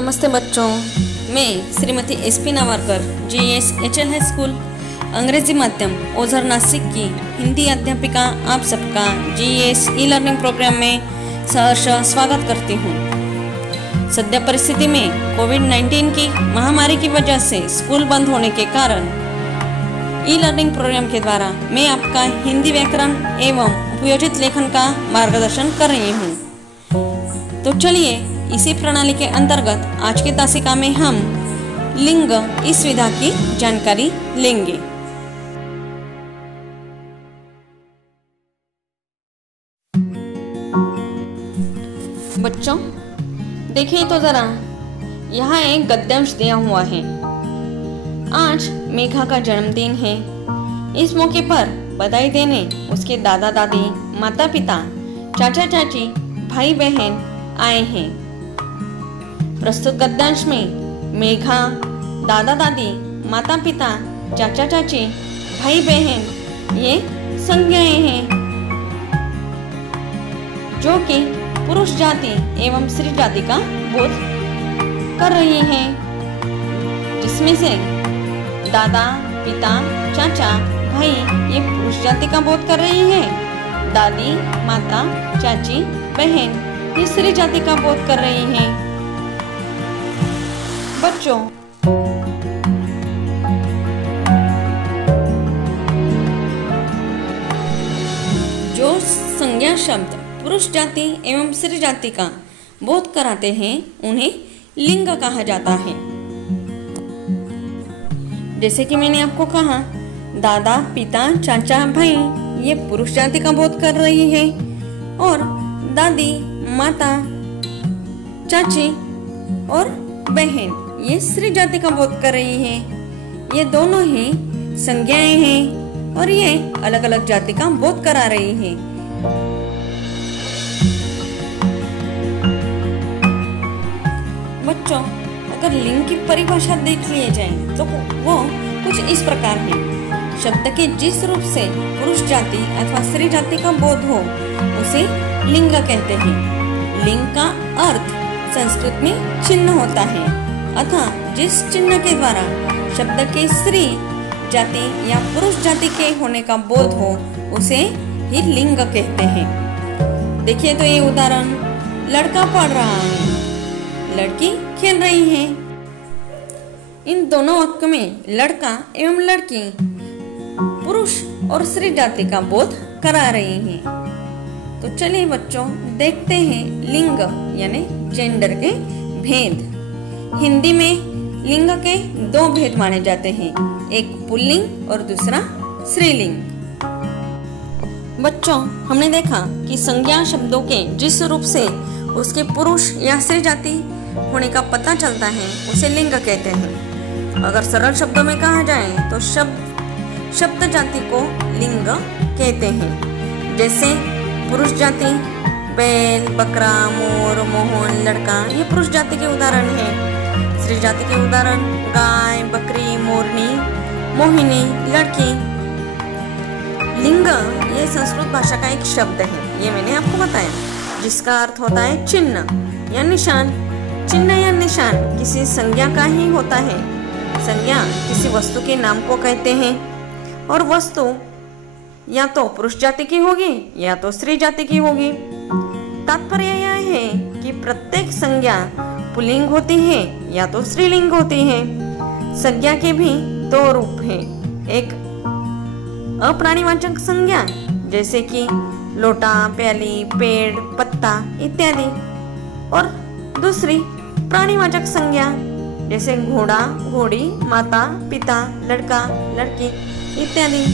नमस्ते बच्चों, मैं Shrimati SP Navarkar GSHL high school अंग्रेजी माध्यम ओझर नासिक की हिंदी अध्यापिका आप सबका GS ई लर्निंग प्रोग्राम में सहर्ष स्वागत करती हूँ। सद्य परिस्थिति में कोविड-19 की महामारी की वजह से स्कूल बंद होने के कारण ई लर्निंग प्रोग्राम के द्वारा मैं आपका हिंदी व्याकरण एवं उपयोजित लेखन का मार्गदर्शन कर रही हूँ। तो चलिए इसी प्रणाली के अंतर्गत आज की तासिका में हम लिंग इस विधा की जानकारी लेंगे। बच्चों देखिए तो जरा, यहाँ एक गद्यांश दिया हुआ है। आज मेघा का जन्मदिन है। इस मौके पर बधाई देने उसके दादा दादी, माता पिता, चाचा चाची, भाई बहन आए हैं। प्रस्तुत गद्यांश में मेघा, दादा दादी, माता पिता, चाचा चाची, भाई बहन ये संज्ञाएं हैं जो कि पुरुष जाति एवं स्त्री जाति का बोध कर रही हैं, जिसमें से दादा, पिता, चाचा, भाई ये पुरुष जाति का बोध कर रही है। दादी, माता, चाची, बहन ये स्त्री जाति का बोध कर रही हैं। बच्चों जो संज्ञा शब्द पुरुष जाति एवं स्त्री जाति का बोध कराते हैं उन्हें लिंग कहा जाता है। जैसे कि मैंने आपको कहा, दादा, पिता, चाचा, भाई ये पुरुष जाति का बोध कर रही है और दादी, माता, चाची और बहन ये स्त्री जाति का बोध कर रही है। ये दोनों ही संज्ञाएं हैं और ये अलग अलग जाति का बोध करा रही है। बच्चों अगर लिंग की परिभाषा देख लिए जाए तो वो कुछ इस प्रकार है। शब्द के जिस रूप से पुरुष जाति अथवा स्त्री जाति का बोध हो उसे लिंग कहते हैं। लिंग का अर्थ संस्कृत में चिन्ह होता है, अतः जिस चिन्ह के द्वारा शब्द के स्त्री जाति या पुरुष जाति के होने का बोध हो उसे ही लिंग कहते हैं। देखिए तो ये उदाहरण, लड़का पढ़ रहा है, लड़की खेल रही है। इन दोनों वाक्य में लड़का एवं लड़की पुरुष और स्त्री जाति का बोध करा रही हैं। तो चलिए बच्चों देखते हैं लिंग यानी जेंडर के भेद। हिंदी में लिंग के दो भेद माने जाते हैं, एक पुल्लिंग और दूसरा स्त्रीलिंग। बच्चों हमने देखा कि संज्ञा शब्दों के जिस रूप से उसके पुरुष या स्त्री जाति होने का पता चलता है उसे लिंग कहते हैं। अगर सरल शब्दों में कहा जाए तो शब्द जाति को लिंग कहते हैं। जैसे पुरुष जाति बैल, बकरा, मोर, मोहन, लड़का ये पुरुष जाति के उदाहरण हैं। स्त्री जाति के उदाहरण गाय, बकरी, मोरनी, मोहिनी, लड़की। लिंग ये संस्कृत भाषा का एक शब्द है, ये मैंने आपको बताया, जिसका अर्थ होता है चिन्ह या निशान। चिन्ह या निशान किसी संज्ञा का ही होता है। संज्ञा किसी वस्तु के नाम को कहते हैं और वस्तु या तो पुरुष जाति की होगी या तो स्त्री जाति की होगी। तात्पर्य यह है कि प्रत्येक संज्ञा पुल्लिंग होती है या तो स्त्रीलिंग होती है। संज्ञा के भी दो रूप हैं, एक अप्राणीवाचक संज्ञा जैसे कि लोटा, प्याली, पेड़, पत्ता इत्यादि, और दूसरी प्राणीवाचक संज्ञा जैसे घोड़ा, घोड़ी, माता, पिता, लड़का, लड़की इत्यादि।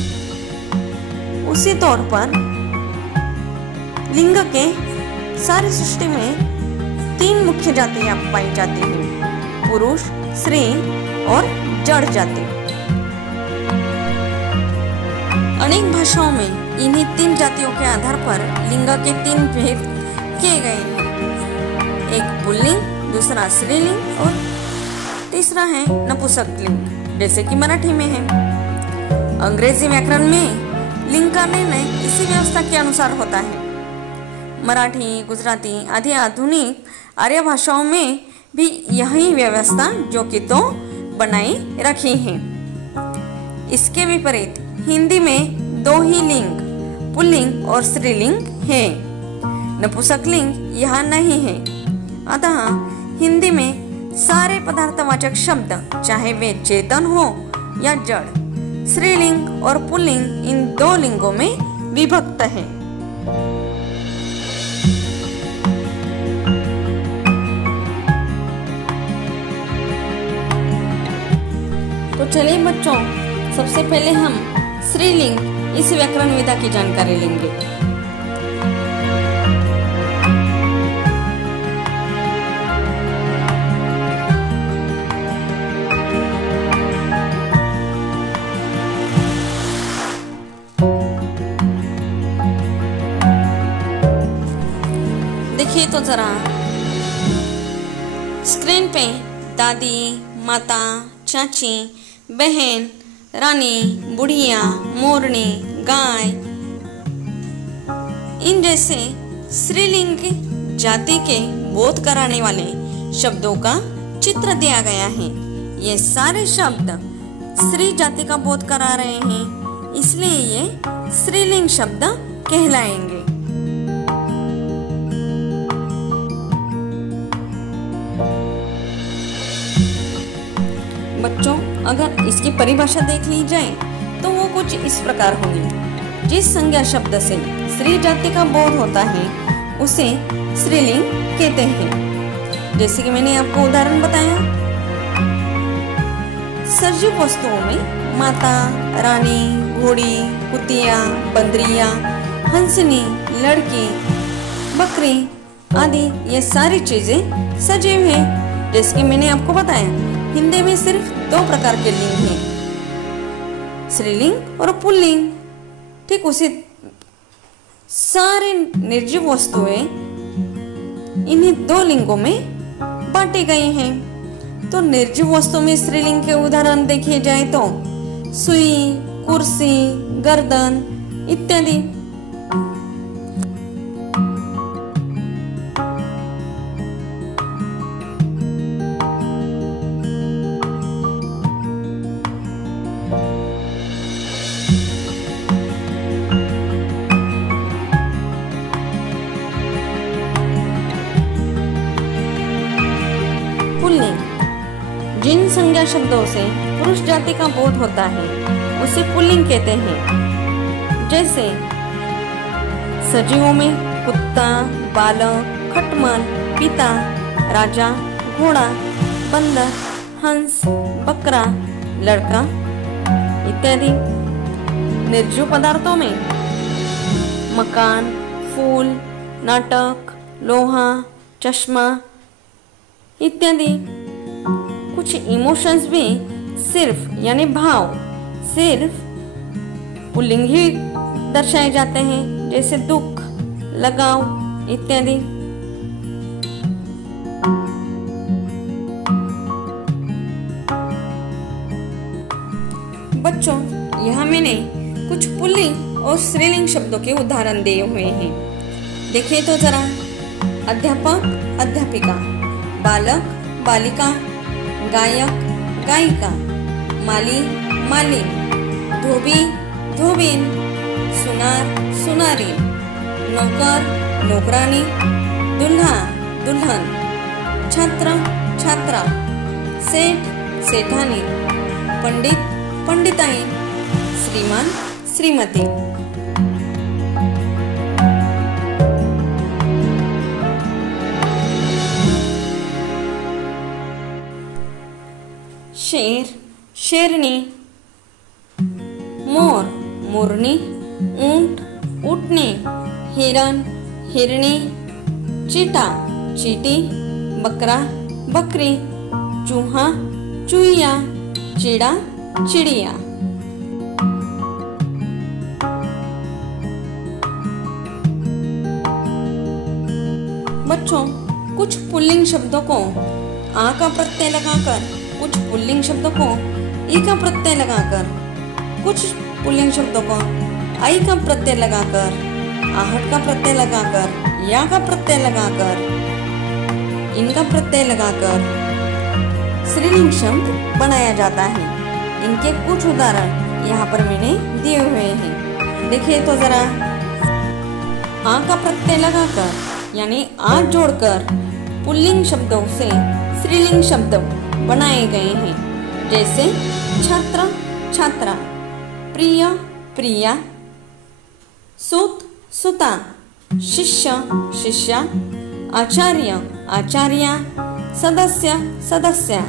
उसी तौर पर लिंग के सारी सृष्टि में तीन मुख्य जातियां पाई जाती हैं, पुरुष, स्त्री और जड़ जाति। अनेक भाषाओं में इन्हीं तीन जातियों के आधार पर लिंग के तीन भेद किए गए हैं, एक पुल्लिंग, दूसरा स्त्रीलिंग और तीसरा है नपुंसकलिंग, जैसे कि मराठी में है। अंग्रेजी व्याकरण में लिंग का निर्णय इसी व्यवस्था के अनुसार होता है। मराठी, गुजराती आदि आधुनिक आर्य भाषाओं में भी यही व्यवस्था जो कि तो बनाई रखी है। इसके विपरीत हिंदी में दो ही लिंग, पुल्लिंग और स्त्रीलिंग है, नपुंसकलिंग यहाँ नहीं है। अतः हिंदी में सारे पदार्थवाचक शब्द चाहे वे चेतन हो या जड़, स्त्रीलिंग और पुल्लिंग इन दो लिंगों में विभक्त है। तो चलिए बच्चों, सबसे पहले हम स्त्रीलिंग इस व्याकरण विधा की जानकारी लेंगे। देखिए तो जरा स्क्रीन पे दादी, माता, चाची, बहन, रानी, बुढ़िया, मोरनी, गाय, इन जैसे स्त्रीलिंग जाति के बोध कराने वाले शब्दों का चित्र दिया गया है। ये सारे शब्द स्त्री जाति का बोध करा रहे हैं, इसलिए ये स्त्रीलिंग शब्द कहलाएंगे। बच्चों, अगर इसकी परिभाषा देख ली जाए तो वो कुछ इस प्रकार होगी। जिस संज्ञा शब्द से स्त्री जाति का बोध होता है उसे स्त्रीलिंग कहते हैं। जैसे कि मैंने आपको उदाहरण बताया, सजीव वस्तुओं में माता, रानी, घोड़ी, कुतिया, बंदरिया, हंसनी, लड़की, बकरी आदि ये सारी चीजें सजीव हैं। जैसे कि मैंने आपको बताया, हिंदी में सिर्फ दो प्रकार के लिंग हैं, स्त्रीलिंग और पुल्लिंग। ठीक उसी सारे निर्जीव वस्तुएं इन्हीं दो लिंगों में बांटी गई हैं। तो निर्जीव वस्तु में स्त्रीलिंग के उदाहरण देखे जाए तो सुई, कुर्सी, गर्दन इत्यादि। पुल्लिंग, जिन संज्ञा शब्दों से पुरुष जाति का बोध होता है उसे पुल्लिंग कहते हैं। जैसे सजीवों में कुत्ता, बालक, खटमल, पिता, राजा, घोड़ा, बंदर, हंस, बकरा, लड़का इत्यादि। निर्जीव पदार्थों में मकान, फूल, नाटक, लोहा, चश्मा इत्यादि। कुछ इमोशंस भी सिर्फ यानी भाव सिर्फ पुल्लिंग ही दर्शाए जाते हैं, जैसे दुख, लगाव इत्यादि। बच्चों, यहाँ मैंने कुछ पुल्लिंग और स्त्रीलिंग शब्दों के उदाहरण दिए हुए हैं। देखिए तो जरा, अध्यापक, अध्यापिका, बालक, बालिका, गायक, गायिका, माली, मालिन, धोबी, धोबिन, सुनार, सुनारी, नौकर, नौकरानी, दुल्हा, दुल्हन, छात्र, छात्रा, सेठ, सेठानी, पंडित, पंडिताइन, श्रीमान, श्रीमती। शेर, शेरनी, मोर, मोरनी, ऊंट, ऊँटनी, हिरन, हिरणी, चीटा, चीटी, बकरा, बकरी, चूहा, चूहिया, चिड़ा, चिड़िया। बच्चों, कुछ पुल्लिंग शब्दों को आ का प्रत्यय लगाकर, कुछ पुल्लिंग शब्दों को ई का प्रत्यय लगाकर, कुछ पुल्लिंग शब्दों को आई का प्रत्यय लगाकर, आहट का प्रत्यय लगाकर, या का प्रत्यय लगाकर इनका प्रत्यय लगाकर स्त्रीलिंग शब्द बनाया जाता है। इनके कुछ उदाहरण यहाँ पर मैंने दिए हुए हैं, देखिए तो जरा। आ का प्रत्यय लगाकर यानी आ जोड़कर पुल्लिंग शब्दों से स्त्रीलिंग शब्द बनाए गए हैं, जैसे छात्र छात्रा, प्रिय प्रिया, सुत सुता, शिष्य शिष्या, आचार्य आचार्या, सदस्य सदस्या।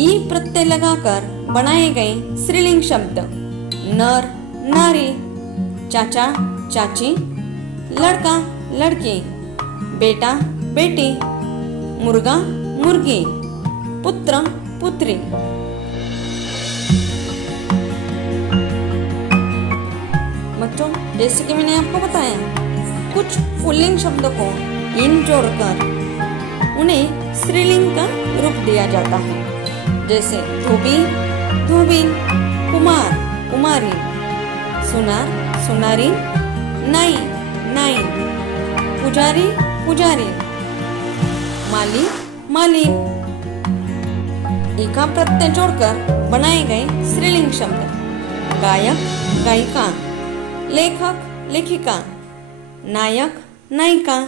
ई प्रत्यय लगाकर बनाए गए स्त्रीलिंग शब्द नर नारी, चाचा चाची, लड़का लड़की, बेटा बेटी, मुर्गा मुर्गी, पुत्र पुत्री। बच्चों, जैसे कि मैंने आपको बताया, कुछ पुल्लिंग शब्दों को इन जोड़कर उन्हें स्त्रीलिंग का रूप दिया जाता है, जैसे धोबी धोबिन, कुमार कुमारी, सुनार सुनारी, नाई नाइन, पुजारी पुजारी, माली माली। एका प्रत्यय जोड़कर बनाए गए स्त्रीलिंग शब्द गायक गायिका, लेखक लेखिका, नायक नायिका,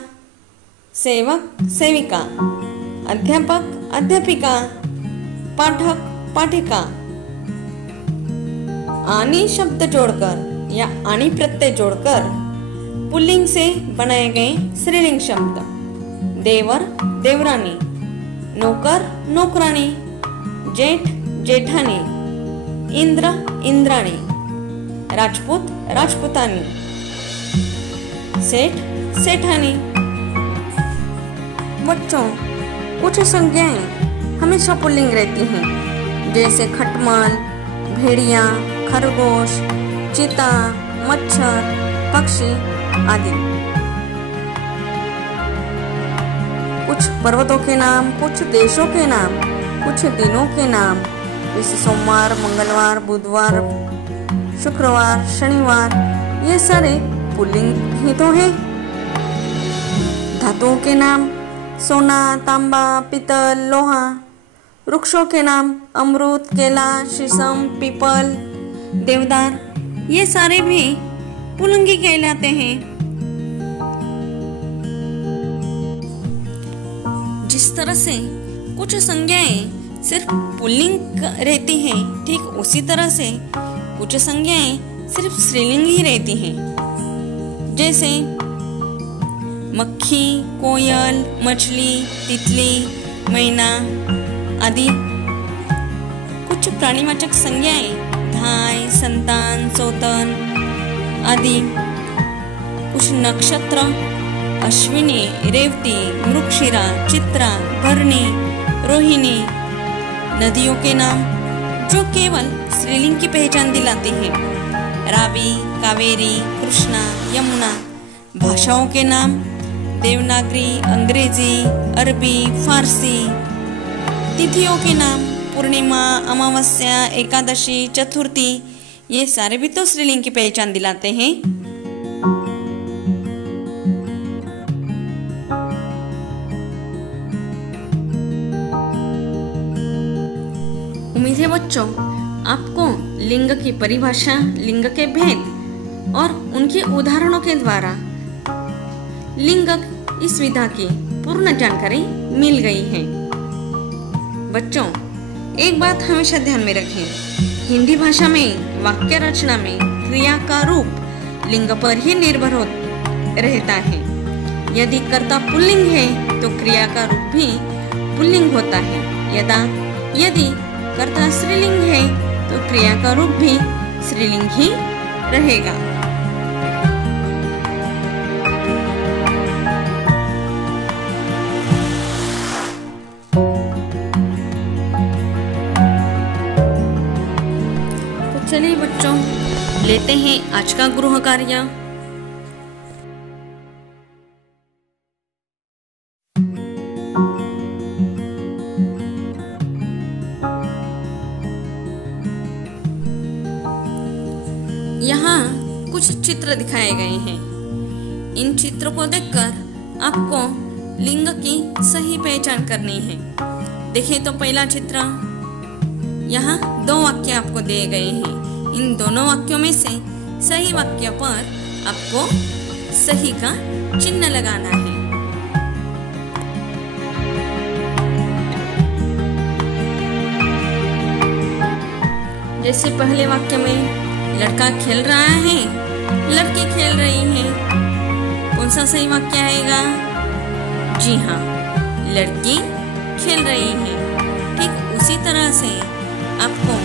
सेवक सेविका, अध्यापक अध्यापिका, पाठक पाठिका। आनी शब्द जोड़कर या आनी प्रत्यय जोड़कर पुल्लिंग से बनाए गए स्त्रीलिंग शब्द देवर देवरानी, नौकर नौकरानी, जेठ जेठानी, इंद्र इंद्राणी, राजपूत राजपुतानी, सेठ सेठानी। बच्चों, कुछ संज्ञाएं हमेशा पुल्लिंग रहती हैं, जैसे खटमल, भेड़िया, खरगोश, चीता, मच्छर, पक्षी आदि। कुछ पर्वतों के नाम, कुछ देशों के नाम, कुछ दिनों के नाम, जैसे सोमवार मंगलवार बुधवार शुक्रवार शनिवार, ये सारे पुल्लिंग ही तो हैं। धातुओं के नाम सोना तांबा पीतल लोहा, वृक्षों के नाम अमरूद केला शीशम पीपल देवदार, ये सारे भी पुल्लिंगी कहलाते हैं। जिस तरह से कुछ संज्ञाएं सिर्फ पुल्लिंग रहती हैं, ठीक उसी तरह से कुछ संज्ञाएं सिर्फ स्त्रीलिंग ही रहती हैं, जैसे मक्खी कोयल मछली तितली मैना आदि। कुछ प्राणीवाचक संज्ञाएं धाय संतान सौतन आदि। कुछ नक्षत्र अश्विनी रेवती मृगशिरा चित्रा भरणी रोहिणी। नदियों के नाम जो केवल स्त्रीलिंग की पहचान दिलाते हैं, रावी कावेरी कृष्णा यमुना। भाषाओं के नाम देवनागरी अंग्रेजी अरबी फारसी। तिथियों के नाम पूर्णिमा अमावस्या एकादशी चतुर्थी, ये सारे भी तो स्त्रीलिंग की पहचान दिलाते हैं। उम्मीद है बच्चों, आपको लिंग की परिभाषा, लिंग के भेद और उनके उदाहरणों के द्वारा लिंग इस विधा की पूर्ण जानकारी मिल गई है। बच्चों, एक बात हमेशा ध्यान में रखें, हिंदी भाषा में वाक्य रचना में क्रिया का रूप लिंग पर ही निर्भर रहता है। यदि कर्ता पुल्लिंग है तो क्रिया का रूप भी पुल्लिंग होता है। यदि कर्ता स्त्रीलिंग है तो क्रिया का रूप भी स्त्रीलिंग ही रहेगा। तो चलिए बच्चों, लेते हैं आज का गृह कार्य। यहाँ कुछ चित्र दिखाए गए हैं। इन चित्रों को देखकर आपको लिंग की सही पहचान करनी है। देखिए तो पहला चित्र, यहाँ 2 वाक्य आपको दिए गए हैं। इन दोनों वाक्यों में से सही वाक्य पर आपको सही का चिन्ह लगाना है। जैसे पहले वाक्य में लड़का खेल रहा है, लड़की खेल रही है, कौन सा सही वाक्य आएगा? जी हाँ, लड़की खेल रही है। ठीक उसी तरह से आपको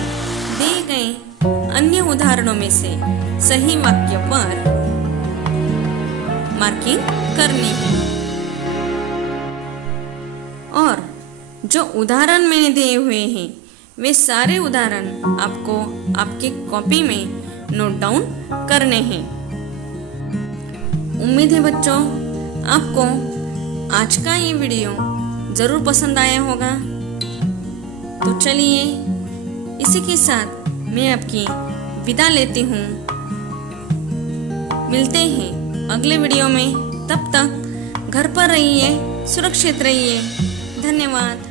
दिए गए अन्य उदाहरणों में से सही वाक्य पर मार्किंग करनी है। और जो उदाहरण मैंने दिए हुए हैं वे सारे उदाहरण आपको आपके कॉपी में नोट डाउन करने हैं। उम्मीद है बच्चों आपको आज का ये वीडियो जरूर पसंद आया होगा। तो चलिए इसी के साथ मैं आपकी विदा लेती हूँ। मिलते हैं अगले वीडियो में, तब तक घर पर रहिए, सुरक्षित रहिए। धन्यवाद।